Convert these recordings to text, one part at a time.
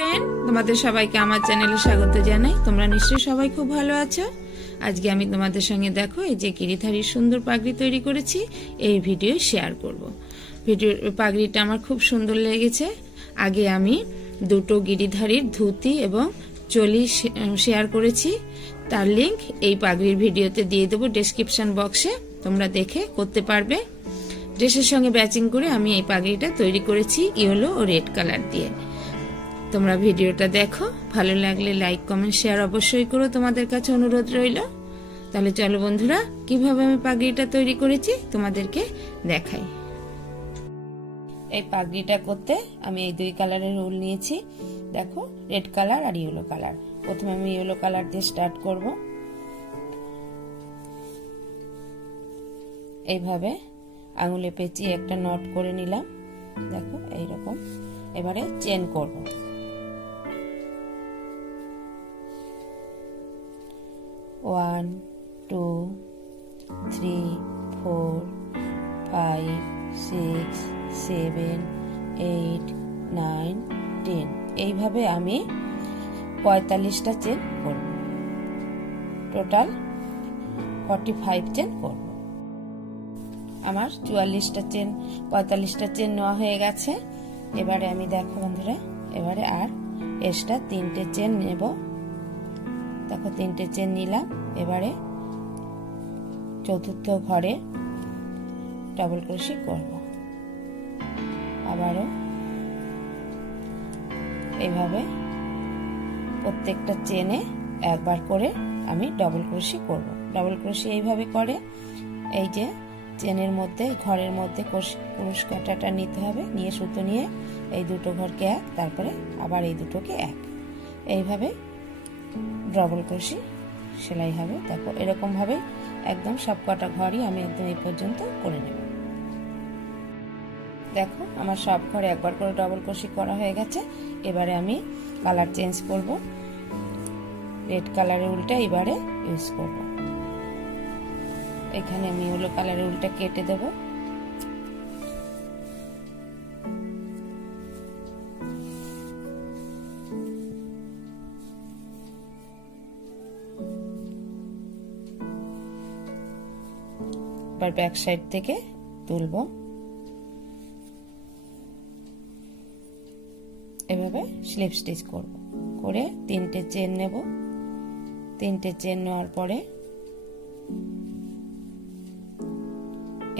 Friend, তোমাদের সবাইকে আমার চ্যানেলে স্বাগত জানাই। তোমরা নিশ্চয়ই সবাই খুব ভালো আছো। আজকে আমি তোমাদের সঙ্গে দেখো এই যে গিরিধারীর সুন্দর পাগড়ি তৈরি করেছি, এই ভিডিও শেয়ার করব। পাগড়িটা আমার খুব সুন্দর লেগেছে। আগে আমি দুটো গিরিধারীর ধুতি এবং চলি শেয়ার করেছি, তার লিংক এই পাগড়ির ভিডিওতে দিয়ে দেবো ডেসক্রিপশন বক্সে, তোমরা দেখে করতে পারবে। ড্রেসের সঙ্গে ম্যাচিং করে আমি এই পাগড়িটা তৈরি করেছি ইয়েলো ও রেড কালার দিয়ে। তোমরা ভিডিওটা দেখো, ভালো লাগলে লাইক কমেন্ট শেয়ার অবশ্যই করো, তোমাদের কাছে অনুরোধ রইল। তাহলে চলো বন্ধুরা, কিভাবে আমি পাগড়িটা তৈরি করেছি তোমাদেরকে দেখাই। এই পাগড়িটা করতে আমি এই দুই কালারের উল নিয়েছি, দেখো রেড কালার আর ইয়েলো কালার। প্রথমে আমি ইয়েলো কালার দিয়ে স্টার্ট করব। এইভাবে আঙুলে পেঁচিয়ে একটা নট করে নিলাম, দেখো এইরকম। এবারে চেন করব। 1 2 3 4 5 6 7 8 9 10 এইভাবে আমি 45টা চেন করব। টোটাল 45 চেন করব। আমার 44টা চেন 45টা চেন নেওয়া হয়ে গেছে। এবারে আমি দেখো বন্ধুরা, এবারে আর এক্সট্রা 3টে চেন নেব। দেখো 3টে চেন নিলাম। এবারে চতুর্থ ঘরে ডাবল ক্রোশি করব। আবারও এইভাবে প্রত্যেকটা চেনে একবার করে আমি ডাবল ক্রোশি করব। ডাবল ক্রোশি এইভাবে করে, এই যে চেনের মধ্যে ঘরের মধ্যে ক্রোশ কাঁটাটা নিতে হবে, নিয়ে সুতো নিয়ে এই দুটো ঘরকে এক, তারপরে আবার এই দুটোকে এক, এইভাবে ডাবল ক্রোশি সেলাই হবে। দেখো এরকম ভাবে একদম সব কটা ঘরই আমি একদম এই পর্যন্ত করে নেব। দেখো আমার সব ঘরে একবার করে ডাবল ক্রোশি করা হয়ে গেছে। এবারে আমি কালার চেঞ্জ করব। রেড কালারের উলটা এবারে ইউজ করব। এখানে আমি ইয়েলো কালারের উলটা কেটে দেব। এবার ব্যাক সাইড থেকে তুলব। এভাবে স্লিপ স্টিচ করব, করে 3টে চেন নেব। 3টে চেন নেওয়ার পরে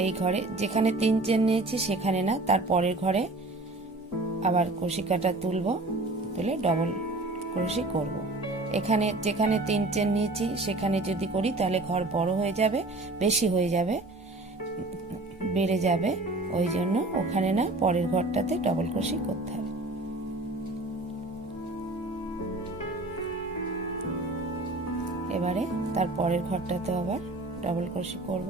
এই ঘরে যেখানে 3 চেন নিয়েছি সেখানে না, তার পরের ঘরে আবার ক্রোশি কাঁটা তুলব, তুলে ডবল ক্রোশি করব। এখানে যেখানে 3 চেন নিয়েছি সেখানে যদি করি তাহলে ঘর বড় হয়ে যাবে, বেশি হয়ে যাবে, বেড়ে যাবে, ওই জন্য ওখানে না পরের ঘরটাতে ডবল ক্রোশি করতে হবে। এবারে তার পরের ঘরটাতে আবার ডবল ক্রোশি করব।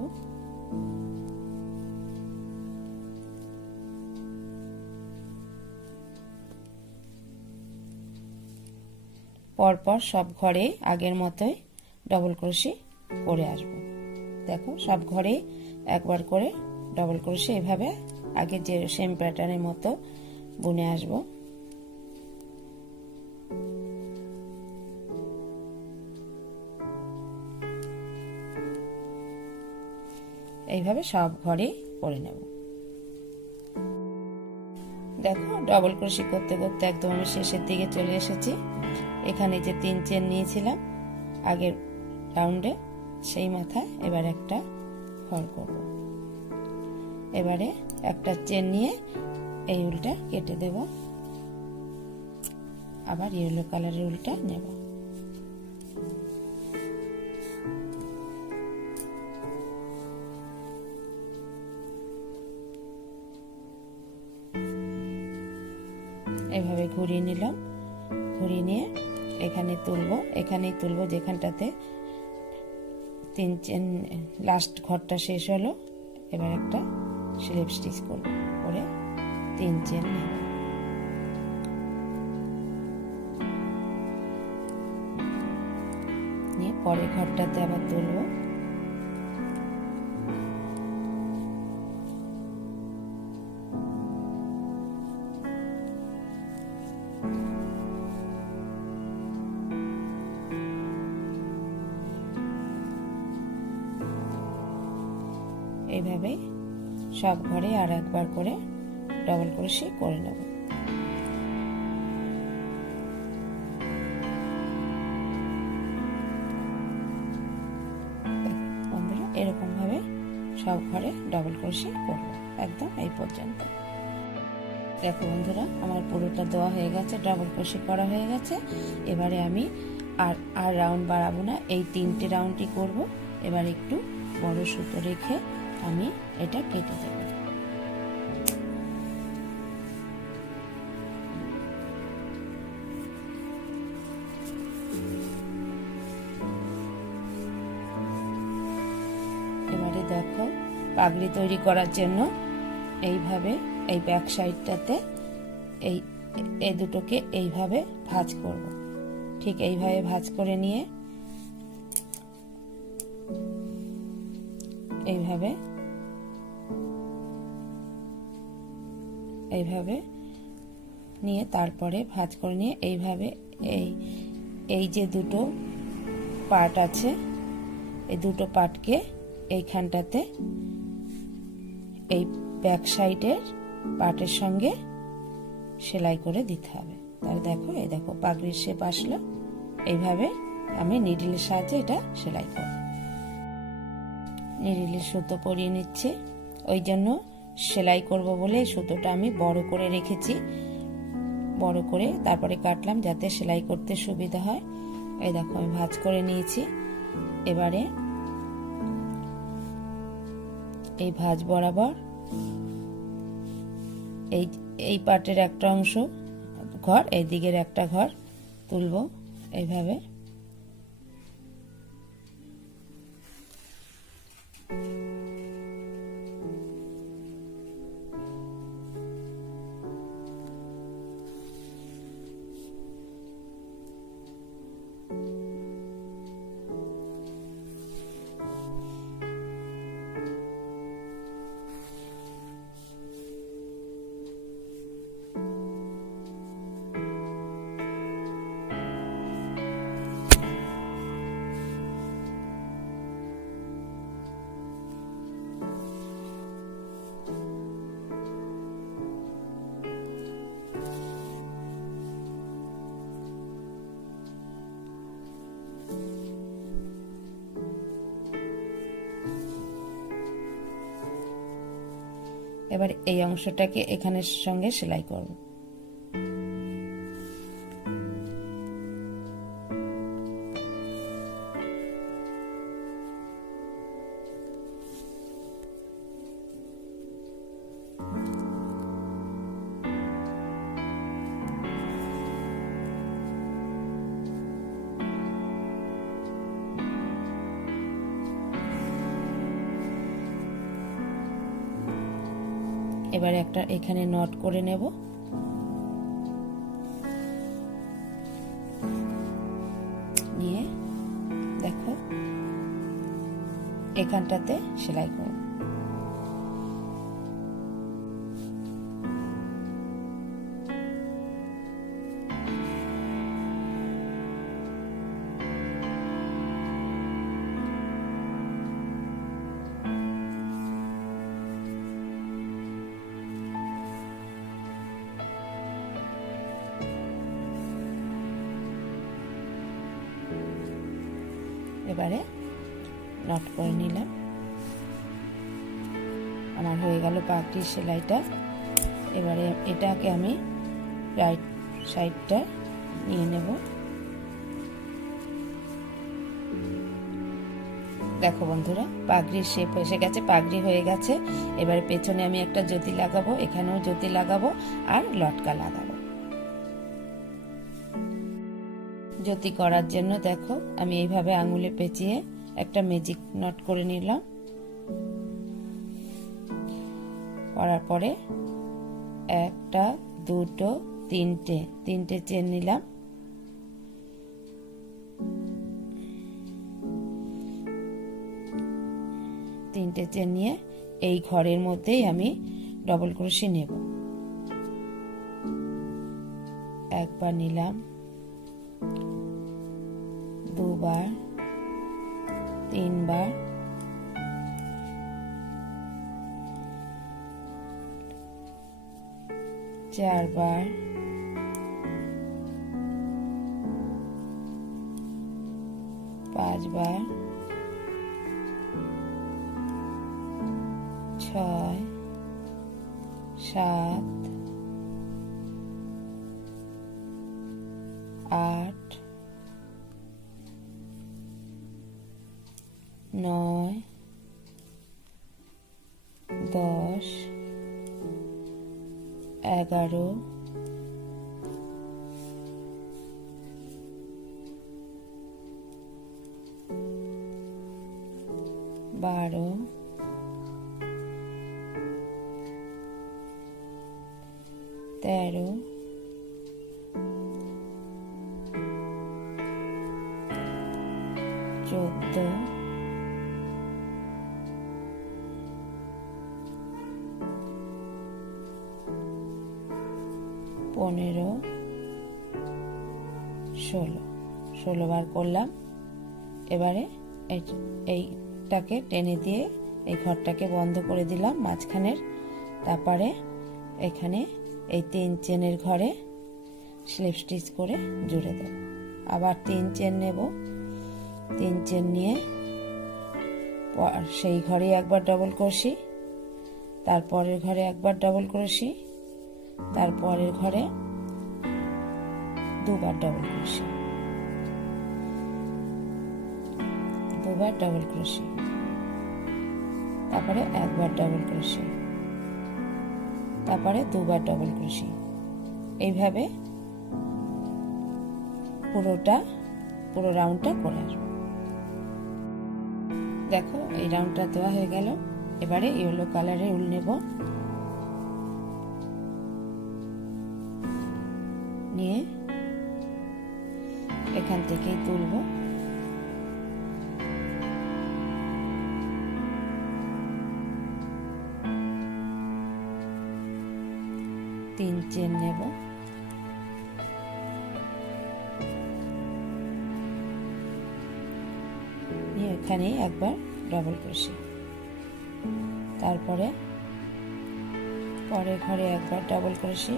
পরপর সব ঘরে আগের মতোই ডবল ক্রোশি করে আসব। দেখো সব ঘরে একবার করে ডবল ক্রোশি এভাবে আগে যে সেম প্যাটার্নের মতো বুনে আসব। এইভাবে সব ঘরে করে নেব। দেখো ডবল ক্রোশি করতে করতে একদম আমি শেষের দিকে চলে এসেছি। এখানে যে 3 চেন নিয়েছিলাম আগের রাউন্ডে, সেই মাথায় এবার একটা ঘর করব। এবারে একটা চেন নিয়ে এই উলটা কেটে দেব, আবার ইয়েলো কালারের উলটা নেব। এভাবে ঘুরিয়ে নিলাম, ঘুরিয়ে নিয়ে এখানে তুলবো, এখানেই তুলবো যেখানটাতে 3 চেন লাস্ট ঘরটা শেষ হলো। এবার একটা স্লিপ স্টিচ করব, করে 3 চেন নেব। নিয়ে পরের ঘরটাতে আবার তুলবো, এইভাবে সব ঘরে আর একবার করে ডবল ক্রোশে করে নেব। বন্ধুরা এরকম ভাবে সব ঘরে ডবল ক্রোশে করব একদম এই পর্যন্ত। দেখো বন্ধুরা আমার পুরোটা দেওয়া হয়ে গেছে, ডবল ক্রোশে করা হয়ে গেছে। এবারে আমি আর রাউন্ড বাড়াবো না, এই 3টে রাউন্ডই করব। এবার একটু বড় সুতো রেখে আমি এটা কেটে দেব। এবারে দেখো পাগড়ি তৈরি করার জন্য এইভাবে এই ব্যাক সাইডটাতে এই দুটোকে এইভাবে ভাঁজ করব। ঠিক এইভাবে ভাঁজ করে নিয়ে এইভাবে নিয়ে তারপরে ভাঁজ করে নিয়ে এইভাবে এই যে দুটো পার্ট আছে এই দুটো পার্টকে এইখানটাতে এই ব্যাক সাইডের পার্টের সঙ্গে সেলাই করে দিতে হবে। তাহলে দেখো এই দেখো পাগড়ির শেপ আসলো। এইভাবে আমি নিডলের সাহায্যে এটা সেলাই করব। নিডলের সুতো পরিয়ে নিচ্ছি, ওই জন্য সেলাই করব বলে সুতোটা আমি বড় করে রেখেছি। বড় করে তারপরে কাটলাম যাতে সেলাই করতে সুবিধা হয়। এই দেখো আমি ভাঁজ করে নিয়েছি। এবারে এই ভাঁজ বরাবর এই পার্টের একটা অংশ ঘর, এই দিকের একটা ঘর তুলব এইভাবে। এবার এই অংশটাকে এখানের সঙ্গে সেলাই করব। এবারে একটা এখানে নট করে নেব। নিয়ে দেখো এখানটাতে সেলাই করব। এবারে নট করে নিলাম। আমার হয়ে গেল পাগড়ির সেলাইটা। এবারে এটাকে আমি রাইট সাইডটা নিয়ে নেব। দেখো বন্ধুরা পাগড়ির শেপ এসে গেছে, পাগড়ি হয়ে গেছে। এবারে পেছনে আমি একটা জ্যোতি লাগাবো, এখানেও জ্যোতি লাগাবো আর লটকা লাগাবো। জ্যোতি করার জন্য দেখো আমি এইভাবে আঙুলে পেঁচিয়ে একটা ম্যাজিক নট করে নিলাম। করার পরে একটা দুটো তিনটে চেন নিলাম। তিনটে চেন নিয়ে এই ঘরের মধ্যেই আমি ডবল ক্রোশে নেব। একবার নিলাম, দুবার, তিনবার, 4 বার, 5 বার, 6, 7, 8, 9, 10, 11, 12, 13, 14, 15, 16 বার করলাম। এবারে এইটাকে টেনে দিয়ে এই ঘরটাকে বন্ধ করে দিলাম মাঝখানের। তারপরে এখানে এই 3 চেনের ঘরে স্লিপ স্টিচ করে জুড়ে দেব। আবার 3 চেন নেব, 3 চেন নিয়ে সেই ঘরে একবার ডবল ক্রোশি, তারপরের ঘরে একবার ডবল ক্রোশি, তারপরের ঘরে 2 বার ডবল ক্রোশি, 2 বার ডবল ক্রোশি, তারপরে একবার ডবল ক্রোশি, তারপরে 2 বার ডবল ক্রোশি। এইভাবে পুরো রাউন্ডটা করে আসবো। দেখো এই রাউন্ডটা দেওয়া হয়ে গেল। এবারে ইয়েলো কালারের উল নেব, নিয়ে এখান থেকেই তুলব। তিন চেন নেব, নিয়ে এখানে একবার ডাবল ক্রোশি, তারপরে পরের ঘরে একবার ডাবল ক্রোশি,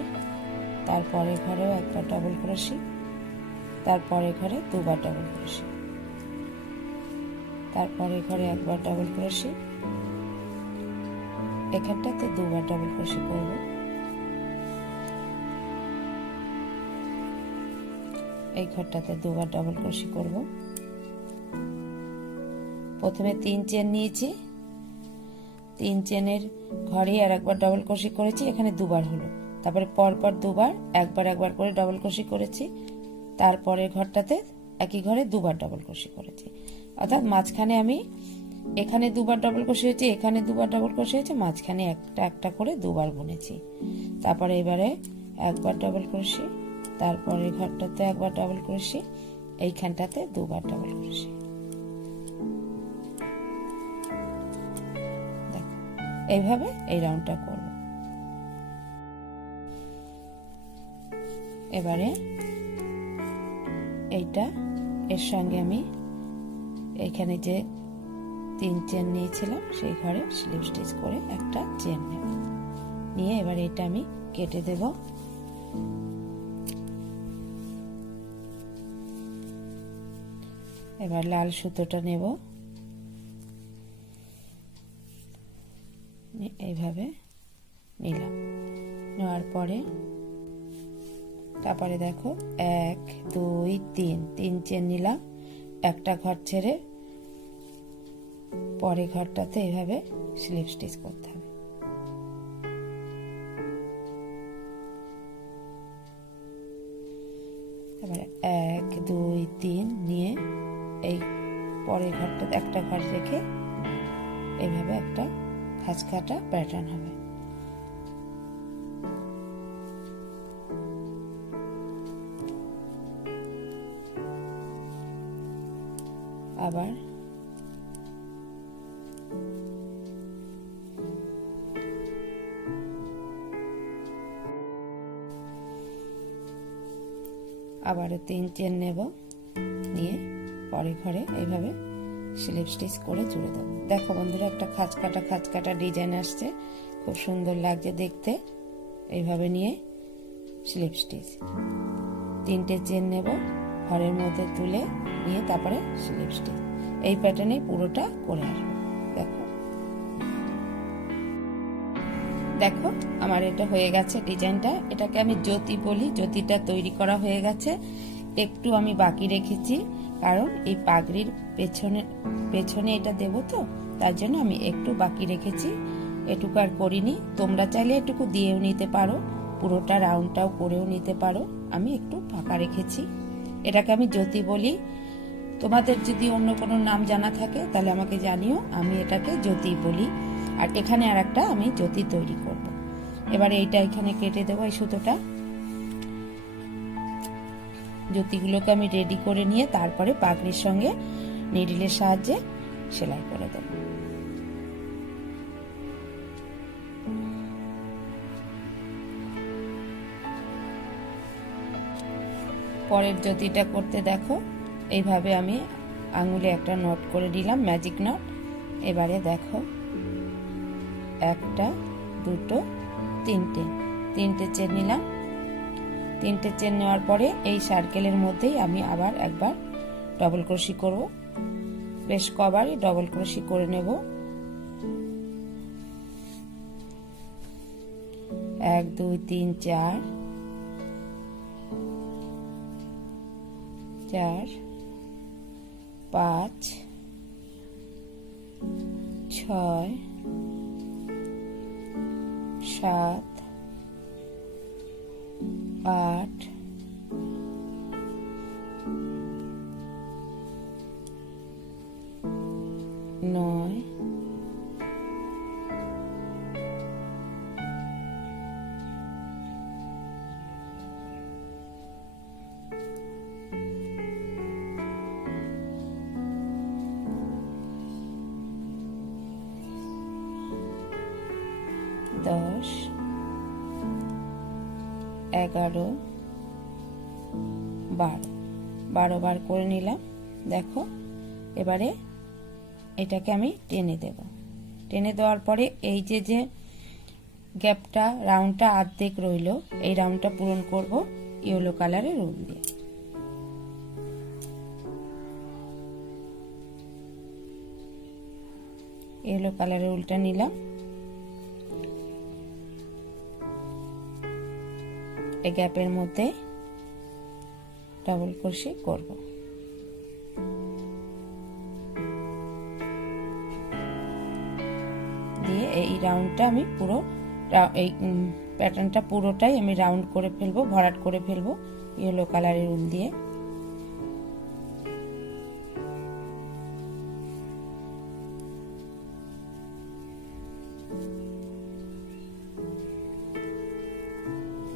তারপরে ঘরেও একবার ডাবল ক্রোশি, তারপরে ঘরে 2 বার ডাবল ক্রোশি, তারপরে ঘরে একবার ডাবল ক্রোশি, এখানটাতে 2 বার ডাবল ক্রোশি করব। এই ঘরটাতে 2 বার ডাবল ক্রোশি করব। প্রথমে 3 চেন নিয়েছি, 3 চেনের ঘরে আর একবার ডাবল ক্রোশি করেছি, এখানে 2 বার হলো। তারপরে পরপর 2 বার একবার করে ডাবল ক্রোশি করেছি, তারপরে ঘরটাতে একই ঘরে 2 বার ডাবল ক্রোশি করেছি। অর্থাৎ মাঝখানে আমি এখানে 2 বার ডাবল ক্রোশি হয়েছে, এখানে 2 বার ডাবল ক্রোশি হয়েছে, মাঝখানে একটা করে 2 বার বুনেছি। তারপরে এবারে একবার ডাবল ক্রোশি, তারপরে ঘরটাতে একবার ডাবল ক্রোশি, এইখানটাতে 2 বার ডাবল ক্রোশি। দেখো এইভাবে এই রাউন্ডটা করব। এবারে এইটা এর সঙ্গে আমি এখানে যে 3 চেন নিয়েছিলাম সেই ঘরে স্লিপ স্টিচ করে একটা চেন নেব, নিয়ে এবার এটা আমি কেটে দেব। এবার লাল সুতোটা নেব, এইভাবে নিলাম। নেওয়ার পরে তারপরে দেখো 1 2 3 চেন নিলাম, একটা ঘর ছেড়ে পরে ঘরটাতে এইভাবে স্লিপ স্টিচ করতে হবে। এবারে 1 2 3 নিয়ে এই পরের ঘরটা একটা ঘর রেখে এইভাবে একটা খাঁজ কাটা প্যাটার্ন হবে। আবার আবারও 3 চেন নেব, নিয়ে পরের ঘরে এইভাবে স্লিপ স্টিচ করে জুড়ে দেবো। দেখো বন্ধুরা একটা খাঁজ কাটা ডিজাইন আসছে, খুব সুন্দর লাগছে দেখতে। এইভাবে নিয়ে স্লিপ স্টিচ। 3টে চেন নেব, ঘরের মধ্যে তুলে নিয়ে তারপরে স্লিপ স্টিচ। এই প্যাটার্নে পুরোটা করে আসবো। দেখো আমার এটা হয়ে গেছে ডিজাইনটা। এটাকে আমি জ্যোতি বলি। জ্যোতিটা তৈরি করা হয়ে গেছে। একটু আমি বাকি রেখেছি, কারণ এই পাগড়ির পেছনে এটা দেব, তো তার জন্য আমি একটু বাকি রেখেছি। এটুকু আর করিনি। তোমরা চাইলে এটুকু দিয়েও নিতে পারো, পুরোটা রাউন্ডটাও করেও নিতে পারো। আমি একটু ফাঁকা রেখেছি। এটাকে আমি জ্যোতি বলি। তোমাদের যদি অন্য কোনো নাম জানা থাকে তাহলে আমাকে জানিও। আমি এটাকে জ্যোতি বলি। আর এখানে আর একটা আমি জ্যোতি তৈরি করব। এবারে এইটা এখানে কেটে দেবো, এই সুতোটা। জ্যোতিগুলোকে আমি রেডি করে নিয়ে তারপরে পাগড়ির সঙ্গে নিডলের সাহায্যে সেলাই করে দেব। পরের জ্যোতিটা করতে দেখো এইভাবে আমি আঙুলে একটা নট করে দিলাম, ম্যাজিক নট। এবারে দেখো 1টা 2টো 3টে চেন নিলাম। 3টে চেন নেওয়ার পরে এই সার্কেলের মধ্যেই আমি আবার একবার ডবল ক্রোশি করব। বেশ কবারই ডবল ক্রোশি করে নেব। 1 2 3 4 4 5 6 7 8 9 10 11 12 বার করে নিলাম। দেখো এবারে এটাকে আমি টেনে দেব। টেনে দেওয়ার পরে এই যে গ্যাপটা, রাউন্ডটা অর্ধেক রইল, এই রাউন্ডটা পূরণ করব ইয়েলো কালারের উল দিয়ে। ইয়েলো কালারের উলটা নিলাম। এই গ্যাপের মধ্যে ডাবল ক্রোশে করব। দিয়ে এই রাউন্ডটা আমি পুরো এই প্যাটার্নটা পুরোটাই আমি রাউন্ড করে ফেলবো, ভরাট করে ফেলবো ইয়েলো কালারের উল দিয়ে।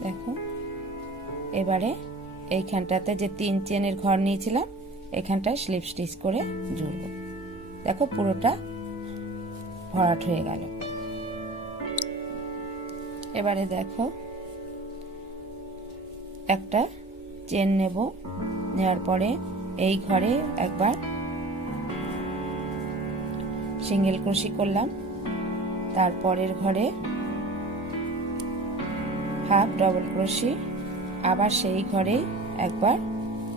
দেখো এবারে এইখানটাতে যে 3 চেনের ঘর নিয়েছিলাম এখানটায় স্লিপ স্টিচ করে জুড়ব। দেখো পুরোটা ভরাট হয়ে গেল। এবারে দেখো একটা চেন নেব, নেওয়ার পরে এই ঘরে একবার সিঙ্গেল ক্রোশি করলাম, তারপরের ঘরে হাফ ডাবল ক্রোশি, আবার সেই ঘরে একবার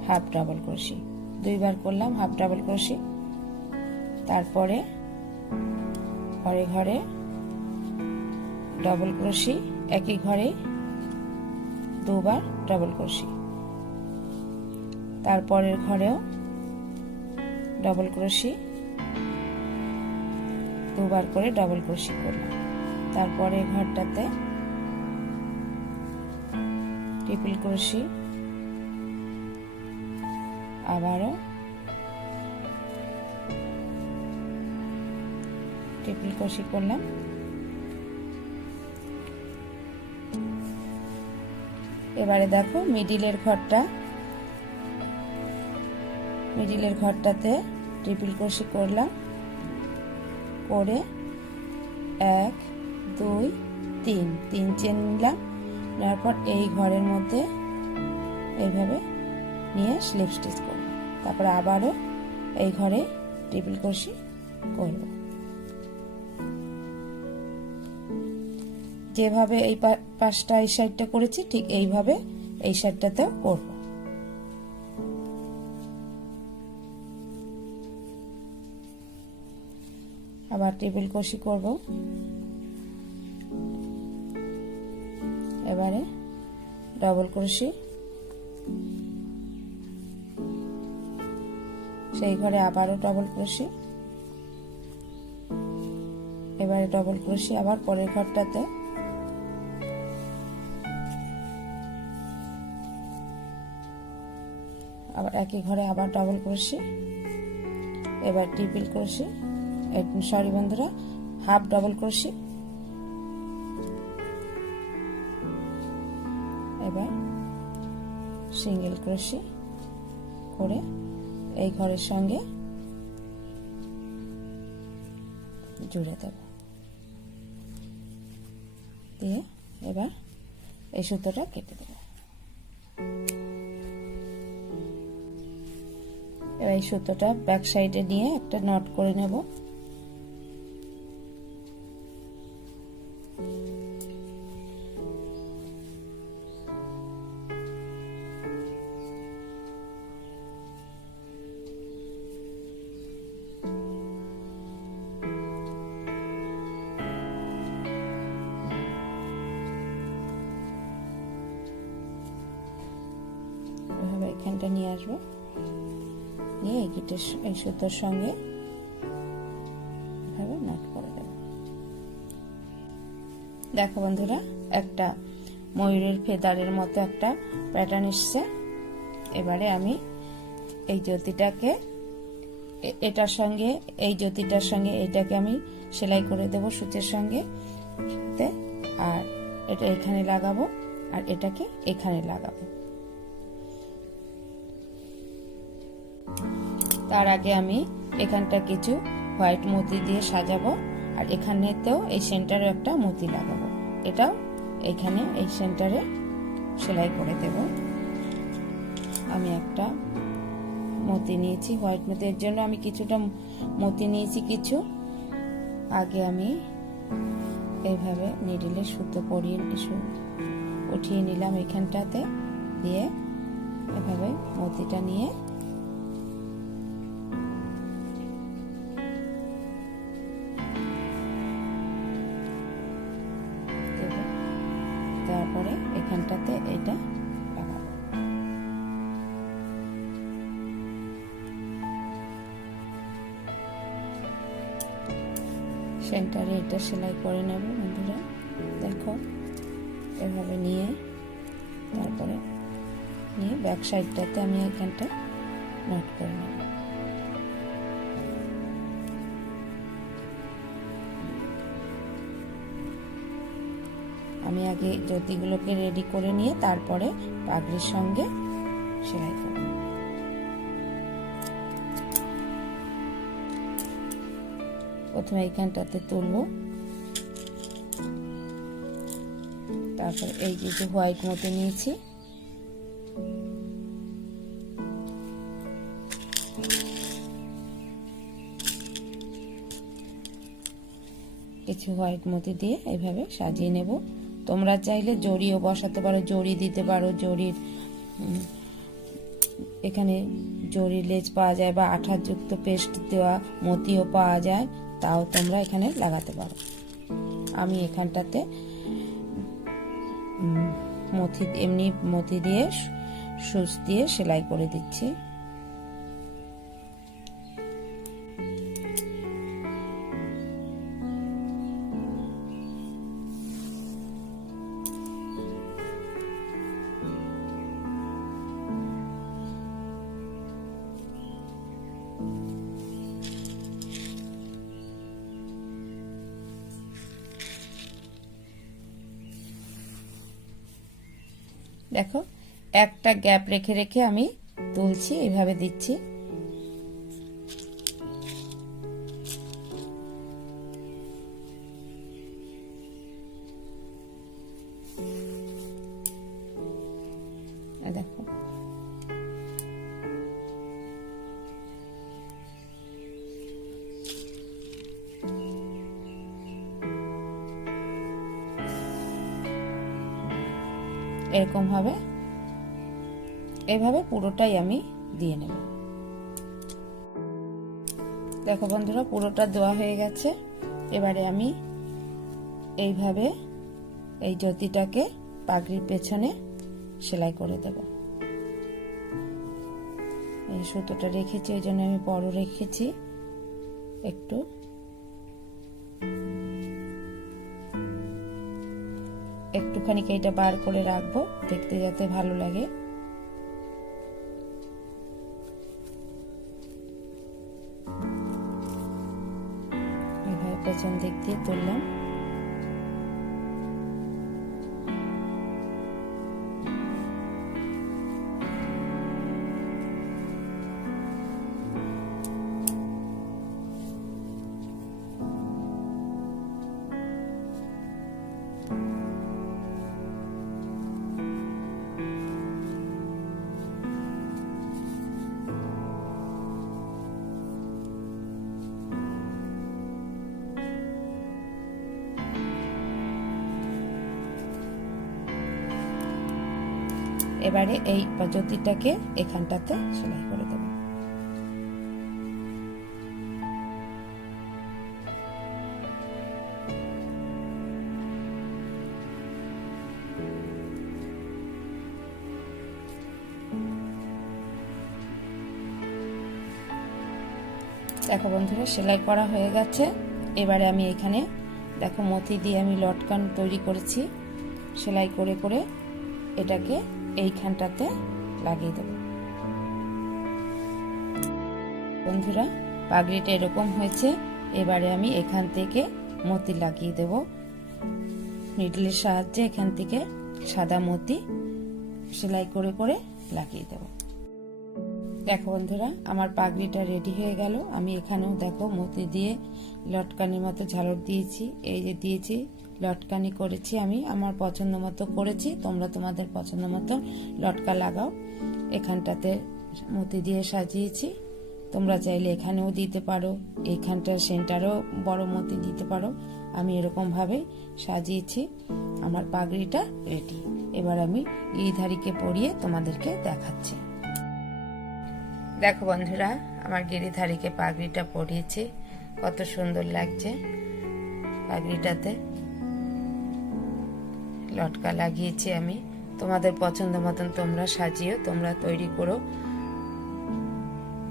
হাফ ডাবল ক্রোশি, 2 বার করলাম হাফ ডাবল ক্রোশি। তারপরে পরের ঘরে ডাবল ক্রোশি, একই ঘরে 2 বার ডাবল ক্রোশি, তারপরের ঘরেও ডাবল ক্রোশি, 2 বার করে ডাবল ক্রোশি করলাম। তারপরে ঘরটাতে ট্রিপল ক্রোশি, আবারও ট্রিপল ক্রোশি করলাম। এবারে দেখো মিডিলের ঘরটাতে ট্রিপল ক্রোশি করলাম, করে 1 2 3 চেন নিলাম। নেওয়ার পর এই ঘরের মধ্যে এইভাবে নিয়ে স্লিপ স্টিচ করব। তারপর আবারও এই ঘরে ট্রিপল ক্রোশি করব। যেভাবে এই পাশটা এই সাইডটা করেছি ঠিক এইভাবে এই সাইডটাতেও করব। আবার টেবিল কুশি করব। এবারে ডবল ক্রোশি, সেই ঘরে আবারও ডবল ক্রোশি, এবারে ডবল ক্রোশি আবার পরের ঘরটাতে, আবার একই ঘরে আবার ডবল ক্রোশি, এবার ট্রিপল ক্রোশি, সরি বন্ধুরা, হাফ ডবল ক্রোশি, এবার সিঙ্গেল ক্রোশি করে এই ঘরের সঙ্গে জুড়ে দেব, দিয়ে এবার এই সুতোটা কেটে দেব। এবার এই সুতোটা ব্যাক সাইডে নিয়ে একটা নট করে নেব। এভাবে এখানটা নিয়ে আসবো, নিয়ে এই সুতোর সঙ্গে এভাবে নট করে দেব। দেখো বন্ধুরা, একটা ময়ূরের ফেদারের মতো একটা প্যাটার্ন এসছে। এবারে আমি এই জ্যোতিটাকে এটার সঙ্গে, এই জ্যোতিটার সঙ্গে এইটাকে আমি সেলাই করে দেব সূচের সঙ্গে, আর এটা এখানে লাগাবো আর এটাকে এখানে লাগাবো। তার আগে আমি এখানটা কিছু হোয়াইট মতি দিয়ে সাজাবো, আর এখানেতেও এই সেন্টারে একটা মতি লাগাবো। এটাও এখানে এই সেন্টারে সেলাই করে দেব। আমি একটা মতি নিয়েছি হোয়াইট মতি, এর জন্য আমি কিছুটা মতি নিয়েছি কিছু। আগে আমি এইভাবে নিডলে সুতো পরিয়ে উঠিয়ে নিলাম এখানটাতে, দিয়ে এভাবে মতিটা নিয়ে তারপরে এখানটাতে এটা লাগাবো। সেন্টারে এটা সেলাই করে নেব বন্ধুরা। দেখো এভাবে নিয়ে তারপরে নিয়ে ব্যাক সাইডটাতে আমি এখানটা নট করে নেব। আমি আগে জ্যোতিগুলোকে রেডি করে নিয়ে তারপরে পাগড়ির সঙ্গে সেলাই করব। প্রথমে এইখানটাতে তুলব, তারপরে এই যে হোয়াইট মতো নিয়েছি কিছু হোয়াইট মতি দিয়ে এইভাবে সাজিয়ে নেব। তোমরা চাইলে জড়িও বসাতে পারো, জড়ি দিতে পারো, জড়ির এখানে জড়ির লেজ পাওয়া যায় বা আঠাযুক্ত পেস্ট দেওয়া মতিও পাওয়া যায়, তাও তোমরা এখানে লাগাতে পারো। আমি এখানটাতে এমনি মতি দিয়ে সুচ দিয়ে সেলাই করে দিচ্ছি। দেখো একটা গ্যাপ রেখে রেখে আমি তুলছি, এইভাবে দিচ্ছি। দেখো এরকম ভাবে এভাবে পুরোটাই আমি দিয়ে নেব। দেখো বন্ধুরা, পুরোটা দেওয়া হয়ে গেছে। এবারে আমি এইভাবে এই জ্যোতিটাকে পাগড়ির পেছনে সেলাই করে দেব। এই সুতোটা রেখেছি, ওই জন্য আমি বড় রেখেছি একটুখানি এইটা বার করে রাখবো, দেখতে যাতে ভালো লাগে। এভাবে পেছন দিক দিয়ে তুললাম। এবারে এই জ্যোতিটাকে এখানটাতে সেলাই করে দেব। দেখো বন্ধুরা, সেলাই করা হয়ে গেছে। এবারে আমি এখানে দেখো মতি দিয়ে আমি লটকান তৈরি করেছি, সেলাই করে করে এটাকে এইখানটাতে লাগিয়ে দেব। বন্ধুরা, পাগড়িটা এরকম হয়েছে। এবারে আমি এখান থেকে মতি লাগিয়ে দেব নিডলের সাহায্যে। এখান থেকে সাদা মতি সেলাই করে করে লাগিয়ে দেব। দেখো বন্ধুরা, আমার পাগড়িটা রেডি হয়ে গেল। আমি এখানেও দেখো মতি দিয়ে লটকানির মতো ঝালর দিয়েছি, এই যে দিয়েছি, লটকানি করেছি। আমি আমার পছন্দ মতো করেছি, তোমরা তোমাদের পছন্দ মতো লটকা লাগাও। এখানটাতে মতি দিয়ে সাজিয়েছি, তোমরা চাইলে এখানেও দিতে পারো, এইখানটার সেন্টারও বড় মতি দিতে পারো। আমি এরকম ভাবে সাজিয়েছি। আমার পাগড়িটা রেডি। এবার আমি গিরিধারীকে পরিয়ে তোমাদেরকে দেখাচ্ছি। দেখো বন্ধুরা, আমার গিরিধারীকে পাগড়িটা পরিয়েছি, কত সুন্দর লাগছে। পাগড়িটাতে লটকা লাগিয়েছি আমি। তোমাদের পছন্দ মতন তোমরা সাজিও, তোমরা তৈরি করো।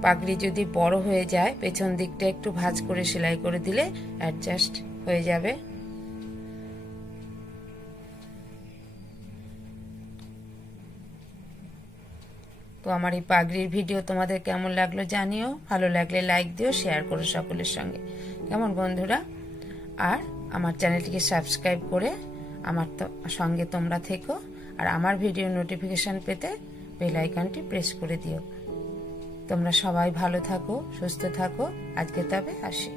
পাগড়ি যদি বড় হয়ে যায়, পেছন দিকটা একটু ভাঁজ করে সেলাই করে দিলে অ্যাডজাস্ট হয়ে যাবে। তো আমার এই পাগড়ির ভিডিও তোমাদের কেমন লাগলো জানিও। ভালো লাগলে লাইক দিও, শেয়ার করো সকলের সঙ্গে। কেমন বন্ধুরা? আর আমার চ্যানেলটিকে সাবস্ক্রাইব করে আমার সঙ্গে তোমরা থেকো। আর আমার ভিডিও নোটিফিকেশন পেতে বেল আইকনটি প্রেস করে দিও। তোমরা সবাই ভালো থাকো, সুস্থ থাকো। আজকে তবে আসি।